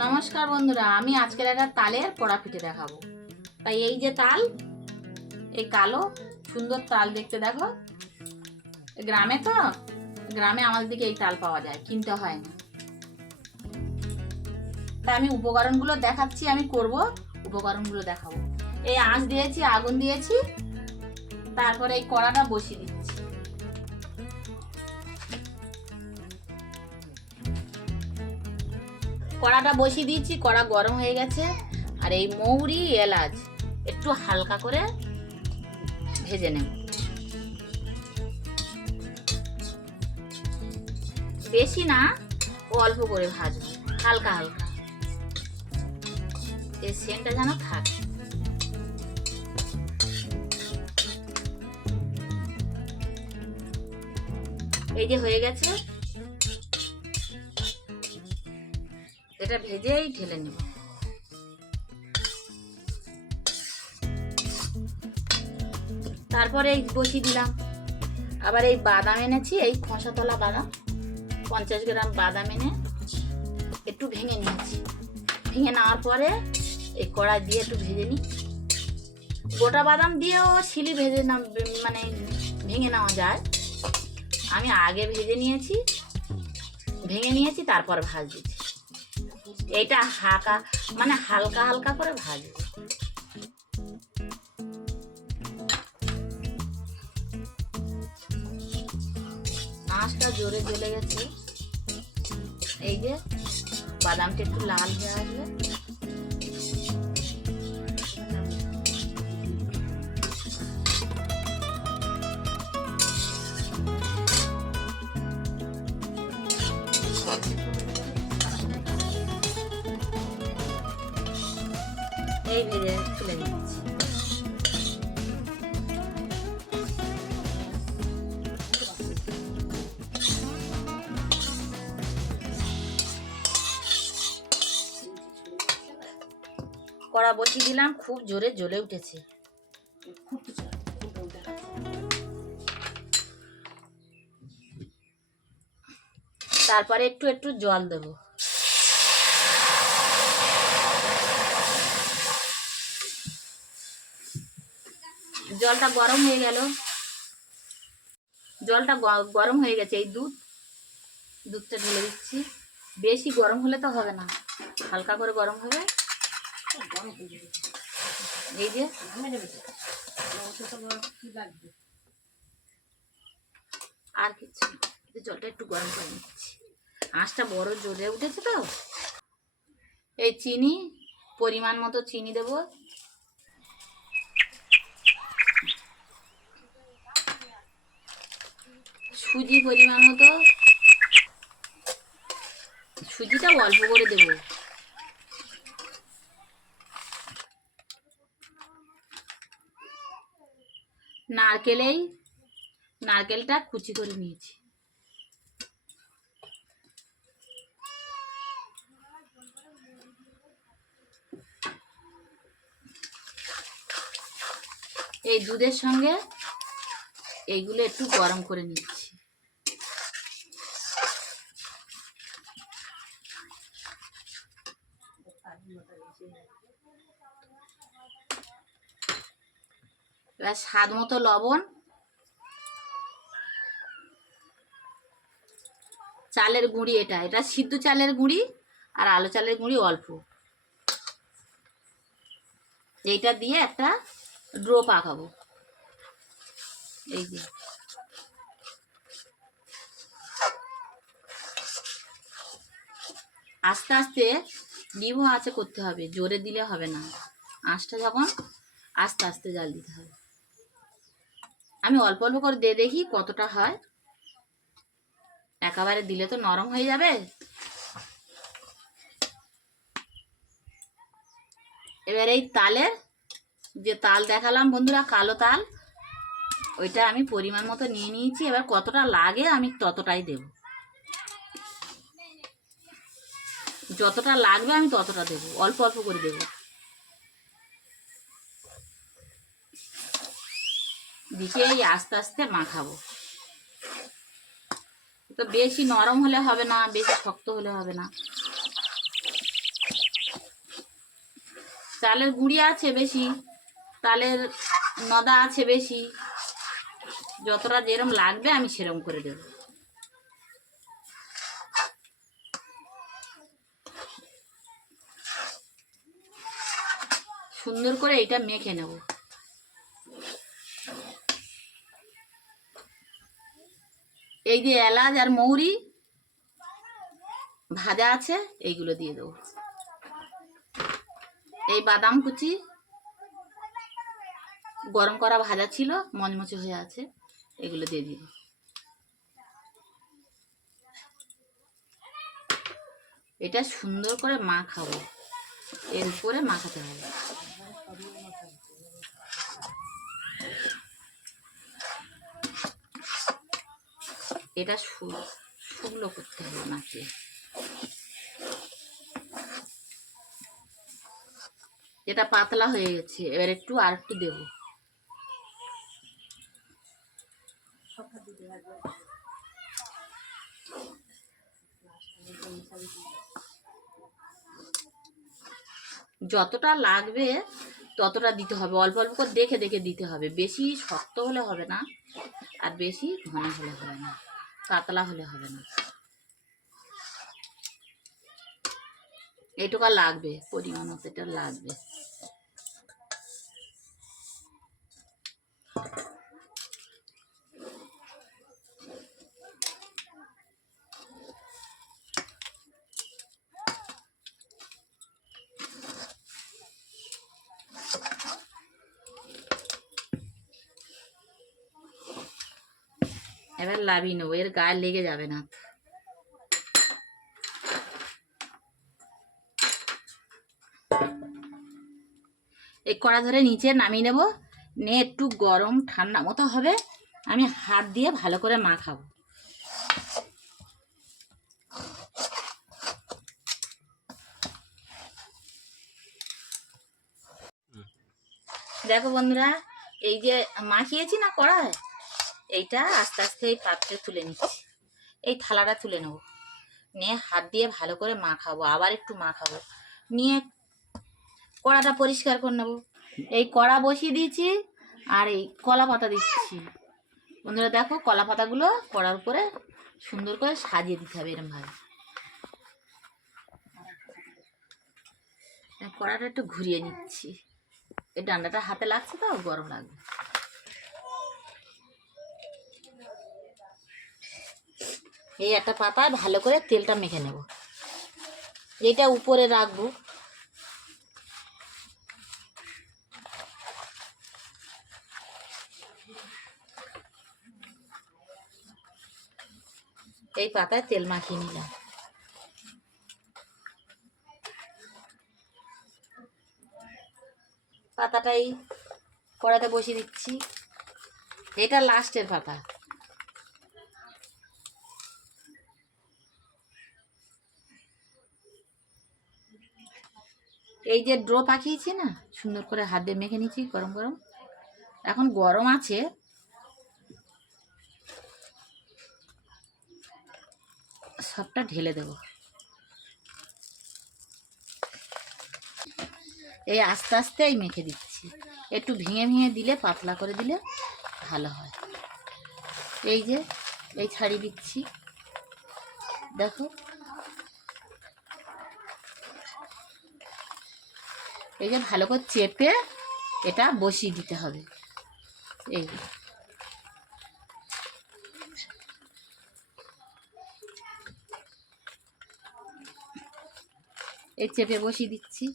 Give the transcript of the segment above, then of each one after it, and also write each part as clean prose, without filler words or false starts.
নমস্কার বন্ধুরা, আমি আজকের একটা তালের পোড়া পিঠে দেখাবো। তাই এই যে তাল, এই কালো সুন্দর তাল দেখতে দেখো। গ্রামে তো, গ্রামে আমাদের দিকে এই তাল পাওয়া যায়, কিনতে হয় না। তাই আমি উপকরণগুলো দেখাচ্ছি, আমি করব উপকরণগুলো দেখাবো। এই আঁচ দিয়েছি, আগুন দিয়েছি, তারপরে এই কড়াটা বসিয়ে দিচ্ছি। কড়াটা বসিয়ে দিয়েছি, কড়া গরম হয়ে গেছে। আর এই মৌরি এলাচ একটু হালকা করে ভেজে নেব, বেশি না, অল্প করে ভাজবো, হালকা হালকা, এই সেন্টটা যেন থাকে। এই যে হয়ে গেছে, এটা ভেজেই ঢেলে নেব। তারপরে এই বসিয়ে দিলাম। আবার এই বাদাম এনেছি, এই খোসাতলা বাদাম, 50 গ্রাম বাদাম এনে একটু ভেঙে নিয়েছি। ভেঙে নেওয়ার পরে এই কড়াই দিয়ে একটু ভেজে নিই। গোটা বাদাম দিয়েও শিলি ভেজে না, মানে ভেঙে নেওয়া যায়। আমি আগে ভেজে নিয়েছি, ভেঙে নিয়েছি, তারপর ভাজছি। এইটা মানে হালকা হালকা করে ভাজবো। আঁচটা জোরে জ্বলে গেছে। এই যে বাদামটা একটু লাল হয়ে আসবে, এই ভেজে তুলে নিচ্ছি। কড়া বসিয়ে দিলাম, খুব জোরে জ্বলে উঠেছে। তারপরে একটু একটু জল দেব। জলটা গরম হয়ে গেল, জলটা গরম হয়ে গেছে। এই দুধটা ঢেলে দিচ্ছি। বেশি গরম হলে তো হবে না, হালকা করে গরম হবে। এই যে আর কিছু, জলটা একটু গরম করে নিচ্ছি। আঁচটা বড় জ্বলে উঠেছে তো। এই চিনি, পরিমাণ মতো চিনি দেব। সুজি পরিমাণ মতো, সুজিটা অল্প করে দেব। নারকেলটা কুচি করে নিয়েছি। এই দুধের সঙ্গে এইগুলো একটু গরম করে নিচ্ছি। এবার স্বাদ মতো লবণ, চালের গুঁড়ি, এটা সিদ্ধ চালের গুঁড়ি আর আলো চালের গুঁড়ি অল্প, এইটা দিয়ে একটা ড্রো পাকাবো। এই যে আস্তে আস্তে নিভু আঁচে করতে হবে, জোরে দিলে হবে না। আঁচটা যখন আস্তে আস্তে জাল দিতে হবে। আমি অল্প অল্প করে দিয়ে দেখি কতটা হয়। একেবারে দিলে তো নরম হয়ে যাবে। এবার এই তালের যে তাল দেখালাম বন্ধুরা, কালো তাল, ওইটা আমি পরিমাণ মতো নিয়ে নিয়েছি। এবার কতটা লাগে আমি ততটাই দেব, যতটা লাগবে আমি ততটা দেব, অল্প অল্প করে দেব। দিয়ে এই আস্তে আস্তে মাখাবো। তো বেশি নরম হলে হবে না, বেশি শক্ত হলে হবে না। চালের গুঁড়ি আছে বেশি, তালের নদা আছে বেশি, যতটা যেরম লাগবে আমি সেরম করে দেব। সুন্দর করে এটা মেখে নেব। এই যে এলাচ আর মৌরি ভাজা আছে, এইগুলো দিয়ে দেবো। এই বাদাম কুচি গরম করা ভাজা ছিল, মচমচে হয়ে আছে, এগুলো দিয়ে দিব। এটা সুন্দর করে মাখাবো, এর উপরে মাখাতে হবে। এটা শুকনো করতে হবে মাখিয়ে। এটা পাতলা হয়ে গেছে, এবার আর একটু দেব। যতটা লাগবে ততটা দিতে হবে, অল্প অল্প করে দেখে দেখে দিতে হবে। বেশি শক্ত হলে হবে না, আর বেশি ঘন হলে হবে না, পাতলা হলে হবে না। এটুকু লাগবে, পরিমাণ মতো এটা লাগবে। এবার লাভিয়ে নেবো, এর গায়ে লেগে যাবে না। এই কড়া ধরে নিচে নামিয়ে নেব, নিয়ে একটু গরম ঠান্ডা মতো হবে, আমি হাত দিয়ে ভালো করে মাখাবো। দেখো বন্ধুরা, এই যে মাখিয়েছি না কড়ায়, এইটা আস্তে আস্তে এই পাত্রে তুলে নিচ্ছি। এই থালাটা তুলে নেব, নিয়ে হাত দিয়ে ভালো করে মাখাবো, আবার একটু মাখাবো, নিয়ে কড়াটা পরিষ্কার করে নেবো। এই কড়া বসিয়ে দিয়েছি, আর এই কলা পাতা দিচ্ছি। বন্ধুরা দেখো, কলা পাতাগুলো কড়ার উপরে সুন্দর করে সাজিয়ে দিতে হবে এরমভাবে। কড়াটা একটু ঘুরিয়ে নিচ্ছি, এই ডান্ডাটা হাতে লাগছে তো, গরম লাগবে। এই একটা পাতায় ভালো করে তেলটা মেখে নেব, এটা উপরে রাখবো। এই পাতায় তেল মাখিয়ে নিলাম। পাতাটাই কড়াতে বসিয়ে দিচ্ছি, এটা লাস্টের পাতা। এই যে ড্রো পাকিয়েছি না, সুন্দর করে হাত দিয়ে মেখে নিচ্ছি, গরম গরম, এখন গরম আছে। সবটা ঢেলে দেব। এই আস্তে আস্তে এই মেখে দিচ্ছি, একটু ভেঙে ভেঙে দিলে, পাতলা করে দিলে ভালো হয়। এই যে এই ছাড়িয়ে দিচ্ছি, দেখো এই যে ভালো করে চেপে এটা বসিয়ে দিতে হবে। এই চেপে বসিয়ে দিচ্ছি।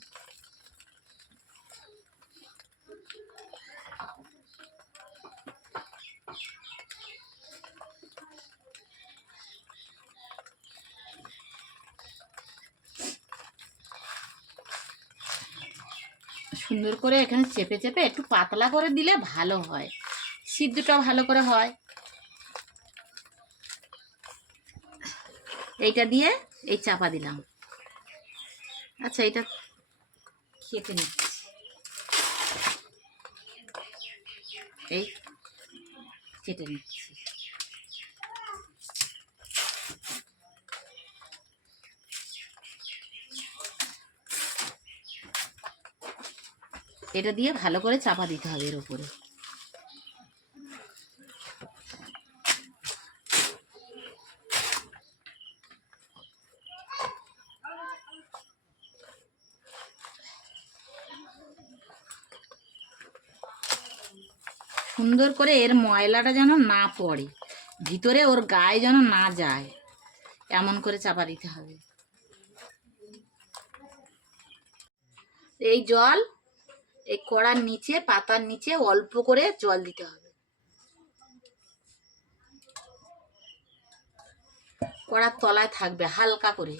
সুন্দর করে এখানে চেপে চেপে একটু পাতলা করে দিলে ভালো হয়, সিদ্ধটা ভালো করে হয়। এইটা দিয়ে এই চাপা দিলাম। আচ্ছা, এটা কেটে নিচ্ছি, এই কেটে নিচ্ছি। এটা দিয়ে ভালো করে চাপা দিতে হবে এর উপরে। সুন্দর করে এর ময়লাটা যেন না পড়ে, ভিতরে ওর গায়ে যেন না যায়, এমন করে চাপা দিতে হবে। এই জল এই কড়ার নিচে, পাতার নিচে অল্প করে জল দিতে হবে। কড়ার তলায় থাকবে, হালকা করে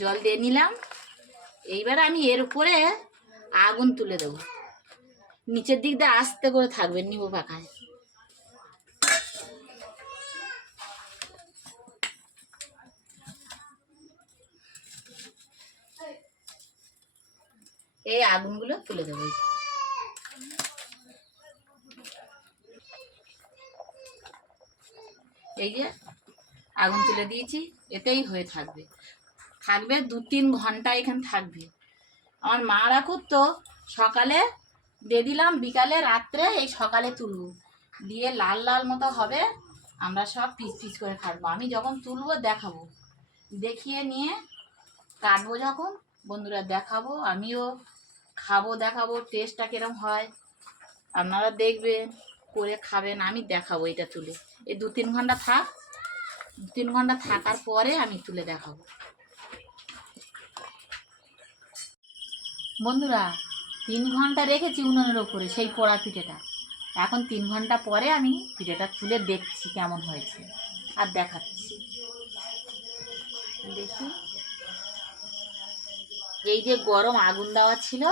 জল দিয়ে নিলাম। এইবার আমি এর উপরে আগুন তুলে দেব। নিচের দিক দিয়ে আস্তে করে থাকবে, নিবো পাখায়। এই আগুনগুলো তুলে দেবো। এই যে আগুন তুলে দিয়েছি, এতেই হয়ে থাকবে। থাকবে 2-3 ঘন্টা এখানে থাকবে। আমার মা রাখুত তো, সকালে দিয়ে দিলাম, বিকালে, রাত্রে, এই সকালে তুলবো, দিয়ে লাল লাল মতো হবে, আমরা সব পিস পিস করে খাবো। আমি যখন তুলবো দেখাবো, দেখিয়ে নিয়ে কাটবো, যখন বন্ধুরা দেখাবো, আমিও খাবো, দেখাবো টেস্টটা কিরম হয়, আপনারা দেখবেন, করে খাবেন, আমি দেখাবো এটা তুলে। এই 2-3 ঘন্টা থাক, 2-3 ঘন্টা থাকার পরে আমি তুলে দেখাবো। বন্ধুরা 3 ঘন্টা রেখেছি উনুনের ওপরে সেই পোড়া পিঠেটা। এখন 3 ঘন্টা পরে আমি পিঠেটা তুলে দেখছি কেমন হয়েছে, আর দেখাচ্ছি। দেখি, এই যে গরম আগুন দেওয়া ছিল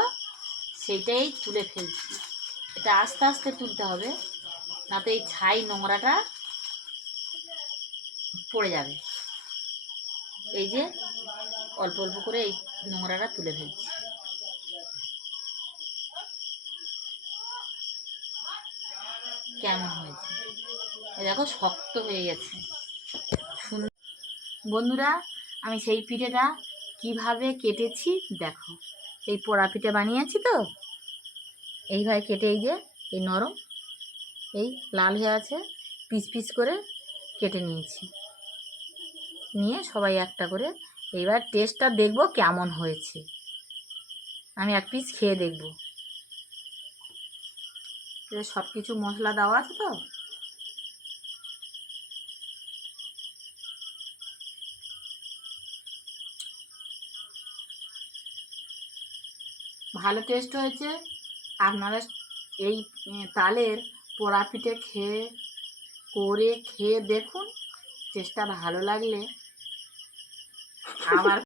সেইটাই তুলে ফেলছি। এটা আস্তে আস্তে তুলতে হবে, নাতে এই ছাই নোংরাটা পড়ে যাবে। এই যে অল্প অল্প করে এই নোংরাটা তুলে ফেলছি। কেমন হয়েছে দেখো, শক্ত হয়ে গেছে। বন্ধুরা আমি সেই পিঠেটা কিভাবে কেটেছি দেখো। এই পোড়া পিঠে বানিয়েছি তো, এইভাবে কেটে, এই যে এই নরম, এই লাল হয়ে আছে, পিস পিস করে কেটে নিয়েছি। নিয়ে সবাই একটা করে, এইবার টেস্টটা দেখবো কেমন হয়েছে। আমি এক পিস খেয়ে দেখবো। সব কিছু মশলা দেওয়া আছে তো, ভালো টেস্ট হয়েছে। আপনারা এই তালের পোড়া পিঠে খেয়ে দেখুন। টেস্টটা ভালো লাগলে আবার